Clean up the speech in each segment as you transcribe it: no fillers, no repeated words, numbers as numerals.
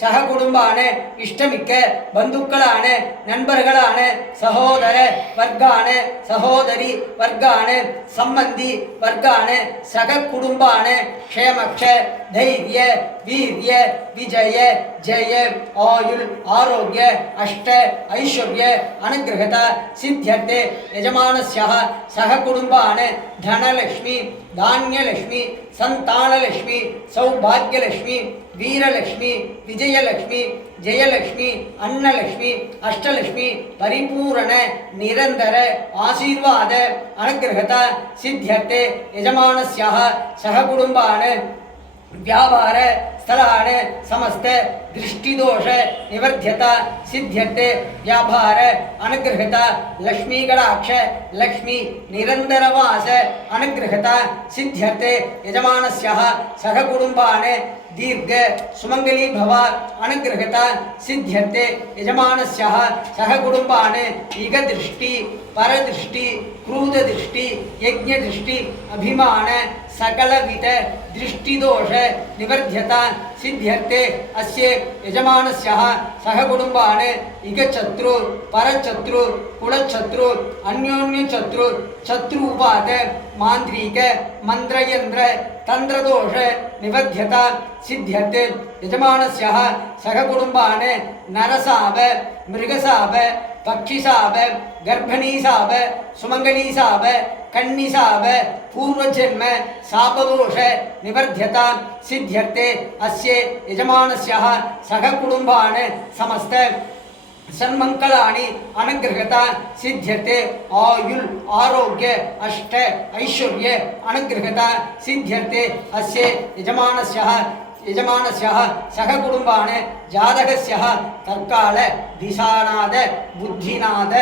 சக குடும்பான இஷ்டமிக்க பந்துக்களான நண்பர்களான சகோதர வர்க்கான சகோதரி வர்க்கான சம்பந்தி வர்க்கான சக குடும்பான க்ஷேமக்ஷ தைரிய வீரிய விஜய ஜெய ஆயுள் ஆரோக்கிய அஷ்ட ஐஸ்வர்ய அனுகிரகத சித்தியர்த்தே யஜமானஸ்யः சக குடும்பான தனலக்ஷ்மி தானியலக்ஷ்மி संतानलक्ष्मी सौभाग्यलक्ष्मी वीरलक्ष्मी विजयलक्ष्मी जयलक्ष्मी अन्नलक्ष्मी अष्टलक्ष्मी परिपूर्ण निरंतर आशीर्वाद अनुग्रहता सिद्ध्यर्थे यजमानस्यः सह कुटुंबान् व्यापार स्थलान समस्त दृष्टिदोष निवर्ध्यता सिद्ध्यर्थे व्यापार अनुग्रहता लक्ष्मी कटाक्ष लक्ष्मी निरंतरवास अनुग्रहता सिद्ध्यर्थे यजमानस्यः सह कुटुंबान् दीर्घ सुमंगली भव अनुग्रहता सिद्ध्यर्थे यजमानस्यः सह कुटुंबान् इग दृष्टि परदृष्टि क्रूध दृष्टि यज्ञ दृष्टि अभिमान सकलविध दृष्टिदोष निवर्ध्यता सिद्ध्यर्थे अस्य यजमानस्यः सह कुटुंबान् इगशत्रु परशत्रु कुलशत्रु अन्योन्यशत्रु शत्रुपात मांत्रिक मंत्रयंत्र तंत्रदोष निवर्ध्यता सिद्ध्यर्थे यजमानस्यः सह कुटुंबान् नरसाप मृगसाप पक्षिसाप गर्भिणीसाप सुमंगलीसाप कन्निसाप पूर्वजन्म सापदोष निवर्ध्यता सिद्ध्यर्थे अस्य यजमानस्यः सह कुटुंबान् समस्त सन्मंगलानि अनुग्रहता सिद्ध्यर्थे आयुल आरोग्य अष्ट ऐश्वर्य अनुग्रहता सिद्ध्यर्थे अस्य यजमानस्यः सह कुटुंबान् जातकस्यः तत्काल दिशानाद बुद्धिनाद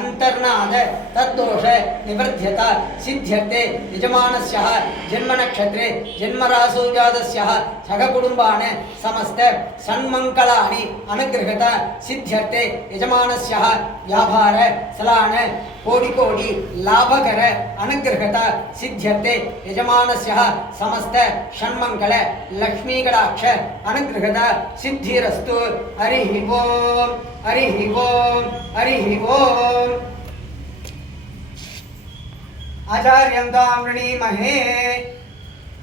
अंतर्नाद तद्दोष निवर्ध्यता सिद्ध्यर्थे यजमानस्यः जन्म नक्षत्रे जन्मराशौ जातस्यः सह कुटुंबान् समस्त सन्मंगलानि अनुग्रहता सिद्ध्यर्थे यजमानस्यः व्यापार स्थलान् कोटि कोटि लाभकर अनुग्रहता सिद्ध्यर्थे यजमानस्यः समस्त षण्मंगल लक्ष्मी कटाक्ष अनुग्रहता सिद्धिरस्तु हरिः ओम हरिः ओम हरिः ओम। आचार्यं तां वृणीमहे।